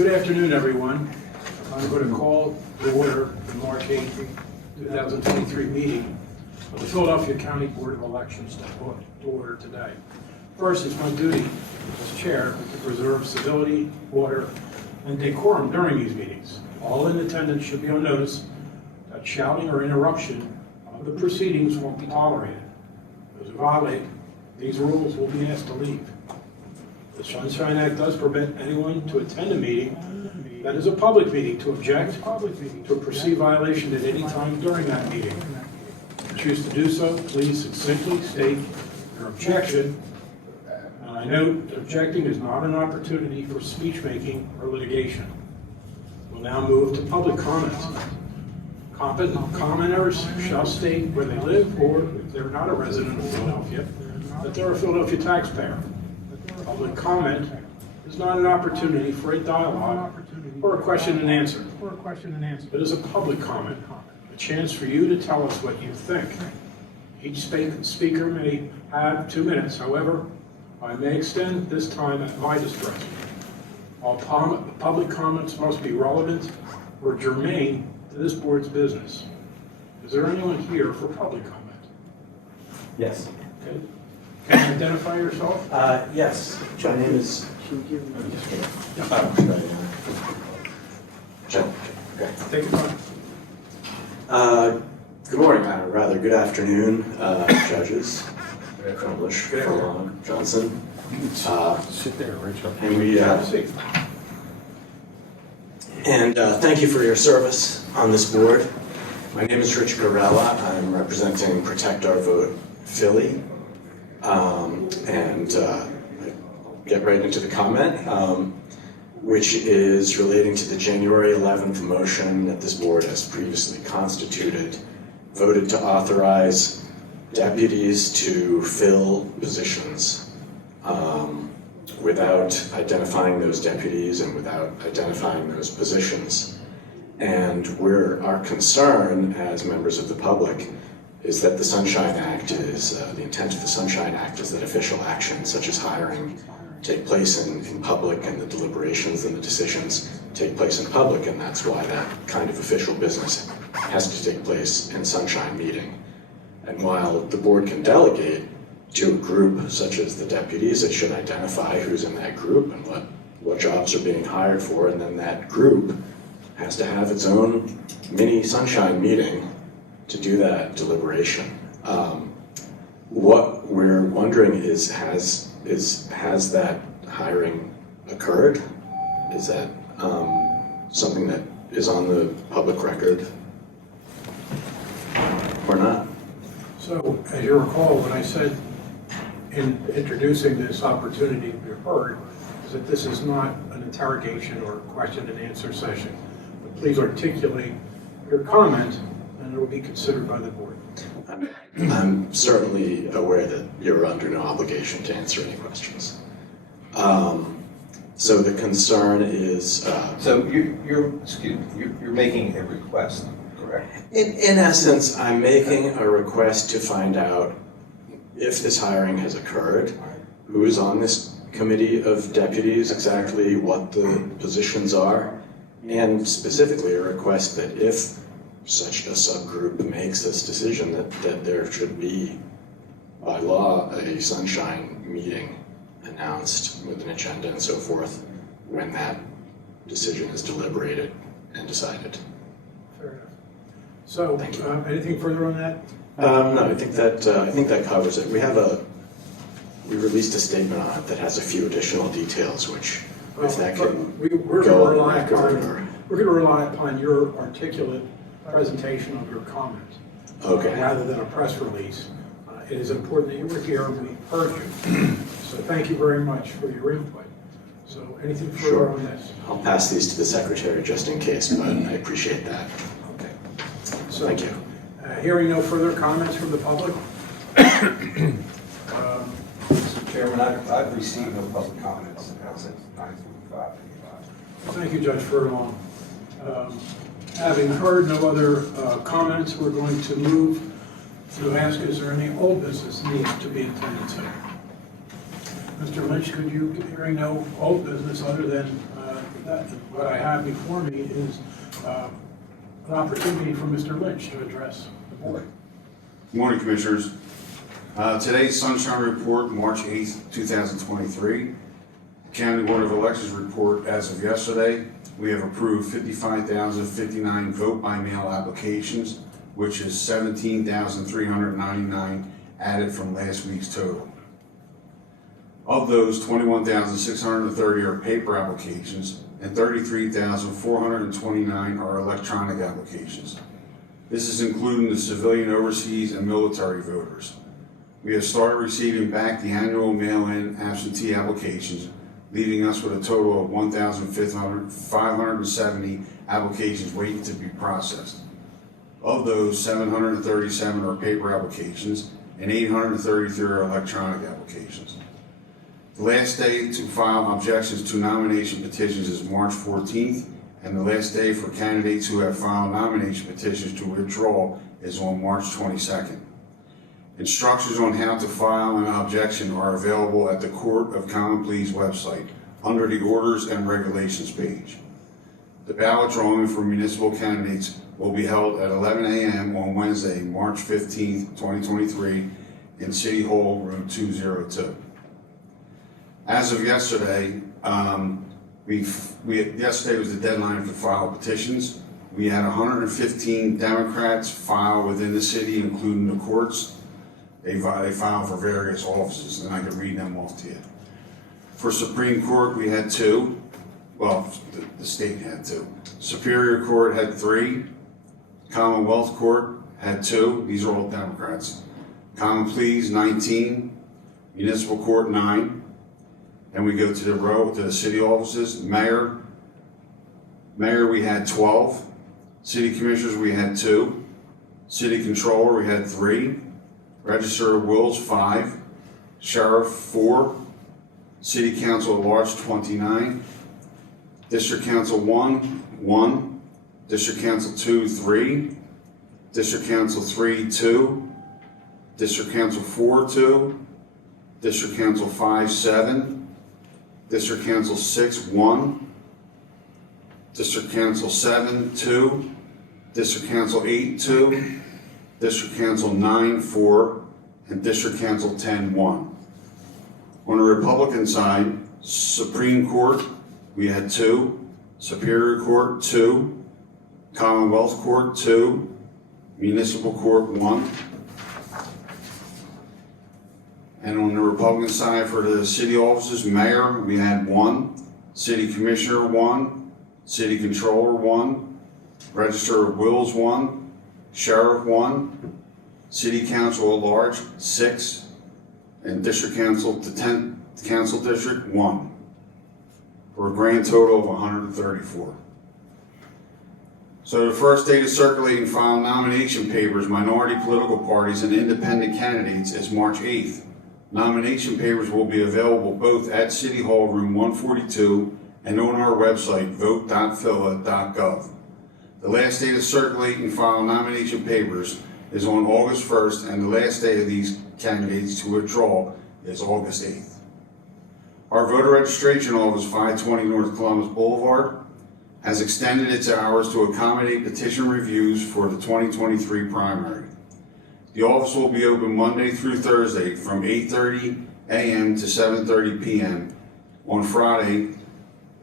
Good afternoon, everyone. I'm going to call to order the March 8, 2023 meeting of the Philadelphia County Board of Elections to order today. First, it's my duty as chair to preserve civility, order, and decorum during these meetings. All in attendance should be on notice that shouting or interruption of the proceedings won't be tolerated. Those who violate these rules will be asked to leave. The Sunshine Act does permit anyone to attend a meeting that is a public meeting to object to a perceived violation at any time during that meeting. If you choose to do so, please succinctly state your objection. And I note that objecting is not an opportunity for speech making or litigation. We'll now move to public comment. Commenters shall state where they live, or if they're not a resident of Philadelphia, that they're a Philadelphia taxpayer. Public comment is not an opportunity for a dialogue or a question and answer. It is a public comment, a chance for you to tell us what you think. Each speaker may have 2 minutes. However, I may extend this time at my discretion. All public comments must be relevant or germane to this board's business. Is there anyone here for public comment? Yes. Okay. Can you identify yourself? Yes. My name is. Joe. Okay. Take your time. Good morning, or rather, good afternoon, judges. Crumlish, Furlong, Johnson. Sit there, Rachel. And we. Have a seat. And thank you for your service on this board. My name is Rich Garella. I'm representing Protect Our Vote Philly. Get right into the comment, which is relating to the January 11th motion that this board has previously constituted, voted to authorize deputies to fill positions without identifying those deputies and without identifying those positions. And our concern as members of the public is that the Sunshine Act is, the intent of the Sunshine Act is that official actions such as hiring take place in public, and the deliberations and the decisions take place in public, and that's why that kind of official business has to take place in Sunshine meeting. And while the board can delegate to a group such as the deputies, it should identify who's in that group and what jobs are being hired for, and then that group has to have its own mini Sunshine meeting to do that deliberation. What we're wondering is, has that hiring occurred? Is that something that is on the public record or not? So, as you recall, what I said in introducing this opportunity to be heard is that this is not an interrogation or question and answer session. But please articulate your comment, and it will be considered by the board. I'm certainly aware that you're under no obligation to answer any questions. So the concern is... So you're making a request, correct? In essence, I'm making a request to find out if this hiring has occurred, who is on this committee of deputies, exactly what the positions are, and specifically a request that if such a subgroup makes this decision that there should be, by law, a Sunshine meeting announced with an agenda and so forth when that decision is deliberated and decided. Fair enough. So, Thank you. Anything further on that? No, I think that covers it. We released a statement on it that has a few additional details, which if that can we're going to rely upon your articulate presentation of your comment, rather than a press release. It is important that you were here and we heard you. So thank you very much for your input. So anything further on this? I'll pass these to the secretary just in case, but I appreciate that. Okay. So, Thank you. Hearing no further comments from the public. Mr. Chairman, I've received no public comments since 9:45. Thank you, Judge Furlong. Having heard no other comments, we're going to move to ask, is there any old business needs to be attended to? Mr. Lynch, could you, hearing no old business other than What I have before me is an opportunity for Mr. Lynch to address the board. Good morning, Commissioners. Today's Sunshine Report, March 8th, 2023. County Board of Elections report as of yesterday, we have approved 55,059 vote by mail applications, which is 17,399 added from last week's total. Of those, 21,630 are paper applications and 33,429 are electronic applications. This is including the civilian, overseas, and military voters. We have started receiving back the annual mail-in absentee applications, leaving us with a total of 1,570 applications waiting to be processed. Of those, 737 are paper applications and 833 are electronic applications. The last day to file objections to nomination petitions is March 14th, and the last day for candidates who have filed nomination petitions to withdraw is on March 22nd. Instructions on how to file an objection are available at the Court of Common Pleas website under the Orders and Regulations page. The ballot drawing for municipal candidates will be held at 11 a.m. on Wednesday, March 15th, 2023 in City Hall, room 202. As of yesterday, yesterday was the deadline for file petitions. We had 115 Democrats file within the city, including the courts. They filed for various offices, and I can read them off to you. For Supreme Court, we had 2. Well, the state had 2. Superior Court had 3. Commonwealth Court had 2. These are all Democrats. Common Pleas, 19. Municipal Court, 9. And we go to the row, to the city offices. Mayor, we had 12. City Commissioners, we had 2. City Controller, we had 3. Register of Wills, 5. Sheriff, 4. City Council at Large, 29. District Council 1. District Council 2, 3. District Council 3, 2. District Council 4, 2. District Council 5, 7. District Council 6, 1. District Council 7, 2. District Council 8, 2. District Council 9, 4. And District Council 10, 1. On the Republican side, Supreme Court, we had 2. Superior Court, 2. Commonwealth Court, 2. Municipal Court, 1. And on the Republican side for the city offices, Mayor, we had 1. City Commissioner, 1. City Controller, 1. Register of Wills, 1. Sheriff, 1. City Council at Large, 6. And District Council to 10th Council District, 1. For a grand total of 134. So the first day to circulate and file nomination papers, minority political parties, and independent candidates is March 8th. Nomination papers will be available both at City Hall, room 142, and on our website, vote.phila.gov. The last day to circulate and file nomination papers is on August 1st, and the last day of these candidates to withdraw is August 8th. Our voter registration office, 520 North Columbus Boulevard, has extended its hours to accommodate petition reviews for the 2023 primary. The office will be open Monday through Thursday from 8:30 a.m. to 7:30 p.m. On Friday,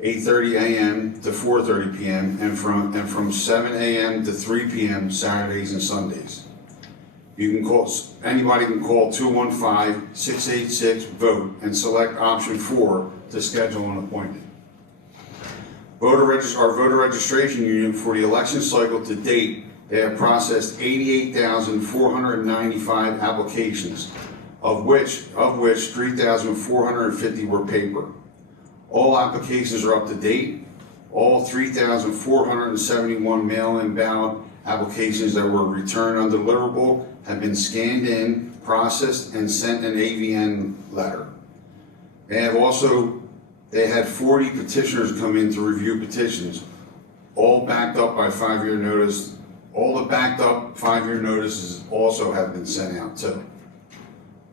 8:30 a.m. to 4:30 p.m. and from 7 a.m. to 3 p.m. Saturdays and Sundays. Anybody can call 215-686-VOTE and select option 4 to schedule an appointment. Our voter registration unit for the election cycle to date, they have processed 88,495 applications, of which 3,450 were paper. All applications are up to date. All 3,471 mail-in ballot applications that were returned undeliverable have been scanned in, processed, and sent an AVN letter. They had 40 petitioners come in to review petitions, all backed up by 5-year notice. All the backed up 5-year notices also have been sent out too.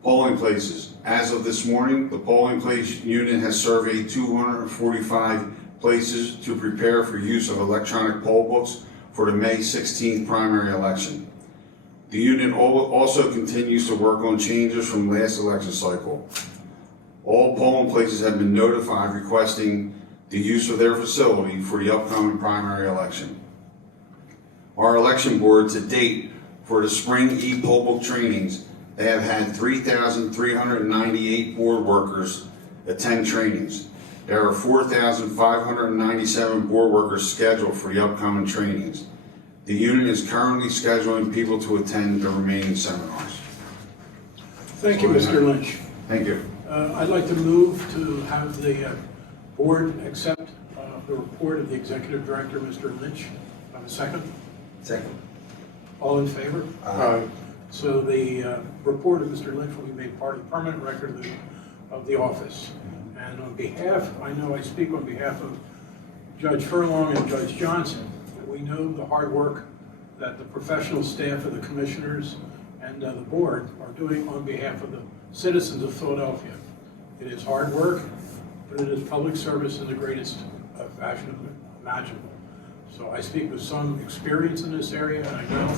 Polling places. As of this morning, the polling place unit has surveyed 245 Places to prepare for use of electronic poll books for the May 16th primary election. The union also continues to work on changes from last election cycle. All polling places have been notified requesting the use of their facility for the upcoming primary election. Our election board to date for the spring e-poll book trainings, they have had 3,398 board workers attend trainings. There are 4,597 board workers scheduled for the upcoming trainings. The union is currently scheduling people to attend the remaining seminars. Thank you, Mr. Lynch. Thank you. I'd like to move to have the board accept the report of the executive director, Mr. Lynch. Have a second? Second. All in favor? Aye. So the report of Mr. Lynch will be made part of the permanent record of the office. And on behalf, I know I speak on behalf of Judge Furlong and Judge Johnson, that we know the hard work that the professional staff of the commissioners and the board are doing on behalf of the citizens of Philadelphia. It is hard work, but it is public service in the greatest fashion imaginable. So I speak with some experience in this area, and I know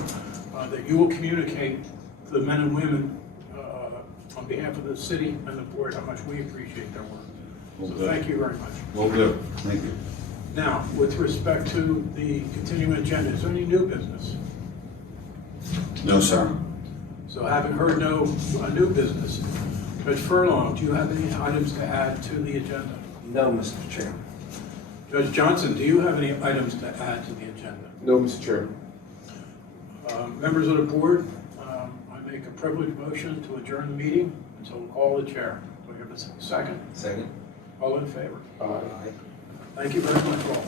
that you will communicate to the men and women on behalf of the city and the board how much we appreciate their work. So thank you very much. Will do. Thank you. Now, with respect to the continuing agenda, is there any new business? No, sir. So having heard no new business, Judge Furlong, do you have any items to add to the agenda? No, Mr. Chairman. Judge Johnson, do you have any items to add to the agenda? No, Mr. Chair. Members of the board, I make a privileged motion to adjourn the meeting until we call the chair. Do I have a second? Second. All in favor? Aye. Thank you very much all.